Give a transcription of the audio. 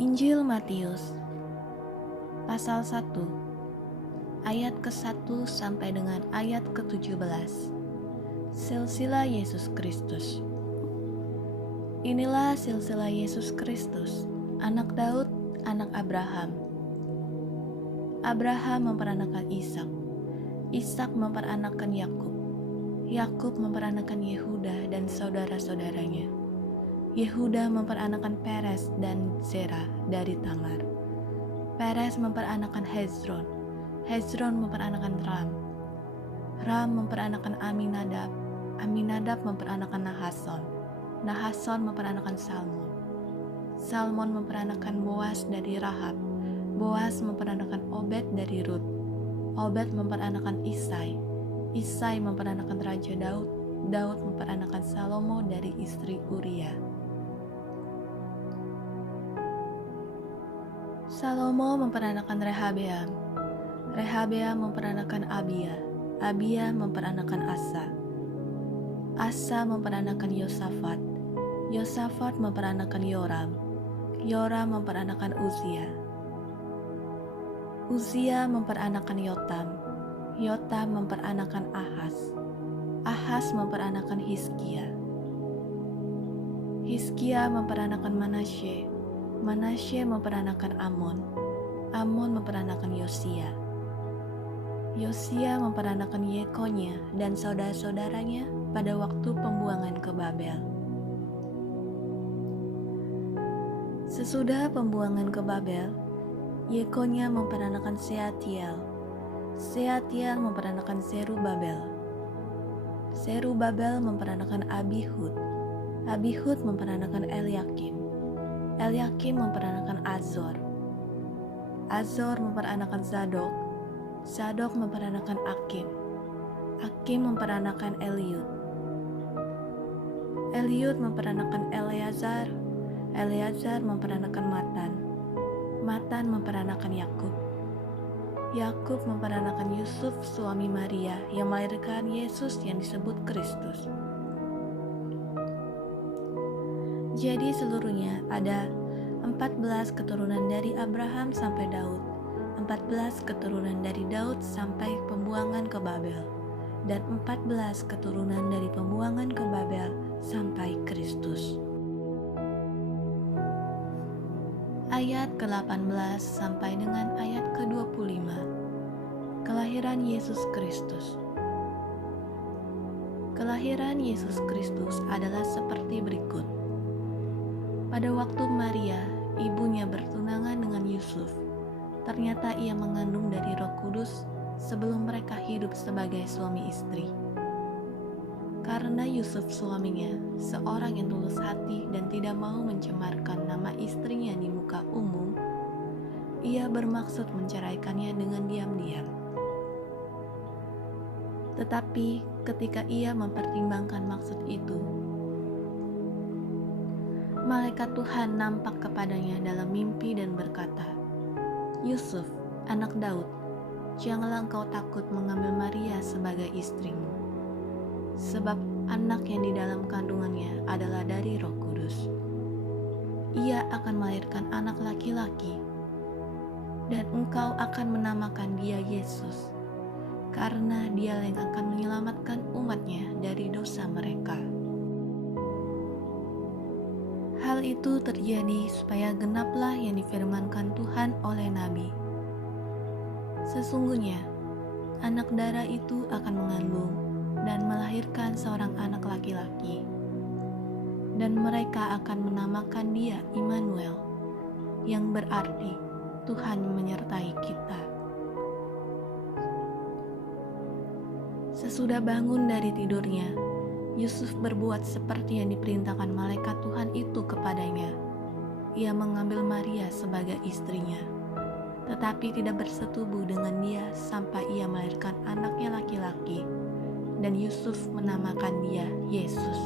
Injil Matius pasal 1 ayat ke-1 sampai dengan ayat ke-17. Silsilah Yesus Kristus. Inilah silsilah Yesus Kristus, anak Daud, anak Abraham. Abraham memperanakan Ishak, Ishak memperanakan Yakub, Yakub memperanakan Yehuda dan saudara-saudaranya. Yehuda memperanakan Peres dan Zerah dari Tamar. Peres memperanakan Hezron, Hezron memperanakan Ram, Ram memperanakan Aminadab, Aminadab memperanakan Nahason, Nahason memperanakan Salmon, Salmon memperanakan Boas dari Rahab, Boas memperanakan Obed dari Rut, Obed memperanakan Isai, Isai memperanakan Raja Daud, Daud memperanakan Salomo dari istri Uria. Salomo memperanakan Rehabeam, Rehabeam memperanakan Abia, Abia memperanakan Asa, Asa memperanakan Yosafat, Yosafat memperanakan Yoram, Yoram memperanakan Uzia, Uzia memperanakan Yotam, Yotam memperanakan Ahaz, Ahaz memperanakan Hizkia, Hizkia memperanakan Manasye, Manasye memperanakan Amon, Amon memperanakan Yosia, Yosia memperanakan Yekonya dan saudara-saudaranya pada waktu pembuangan ke Babel. Sesudah pembuangan ke Babel, Yekonya memperanakan Sealtiel, Sealtiel memperanakan Zerubabel, Zerubabel memperanakan Abihud, Abihud memperanakan Eliakim, Eliakim memperanakan Azor, Azor memperanakan Zadok, Zadok memperanakan Akim, Akim memperanakan Eliud, Eliud memperanakan Eleazar, Eleazar memperanakan Matan, Matan memperanakan Yakub, Yakub memperanakan Yusuf suami Maria yang melahirkan Yesus yang disebut Kristus. Jadi seluruhnya ada 14 keturunan dari Abraham sampai Daud, 14 keturunan dari Daud sampai pembuangan ke Babel, dan 14 keturunan dari pembuangan ke Babel sampai Kristus. Ayat ke-18 sampai dengan ayat ke-25. Kelahiran Yesus Kristus. Kelahiran Yesus Kristus adalah seperti berikut. Pada waktu Maria, ibunya bertunangan dengan Yusuf, ternyata ia mengandung dari Roh Kudus sebelum mereka hidup sebagai suami istri. Karena Yusuf suaminya, seorang yang tulus hati dan tidak mau mencemarkan nama istrinya di muka umum, ia bermaksud menceraikannya dengan diam-diam. Tetapi ketika ia mempertimbangkan maksud itu, malaikat Tuhan nampak kepadanya dalam mimpi dan berkata, "Yusuf, anak Daud, janganlah engkau takut mengambil Maria sebagai istrimu, sebab anak yang di dalam kandungannya adalah dari Roh Kudus. Ia akan melahirkan anak laki-laki, dan engkau akan menamakan dia Yesus, karena dia yang akan menyelamatkan umatnya dari dosa mereka." Hal itu terjadi supaya genaplah yang difirmankan Tuhan oleh Nabi. Sesungguhnya, anak darah itu akan mengandung dan melahirkan seorang anak laki-laki, dan mereka akan menamakan dia Immanuel, yang berarti Tuhan menyertai kita. Sesudah bangun dari tidurnya, Yusuf berbuat seperti yang diperintahkan malaikat Tuhan itu kepadanya. Ia mengambil Maria sebagai istrinya, tetapi tidak bersetubuh dengan dia sampai ia melahirkan anaknya laki-laki, dan Yusuf menamakan dia Yesus.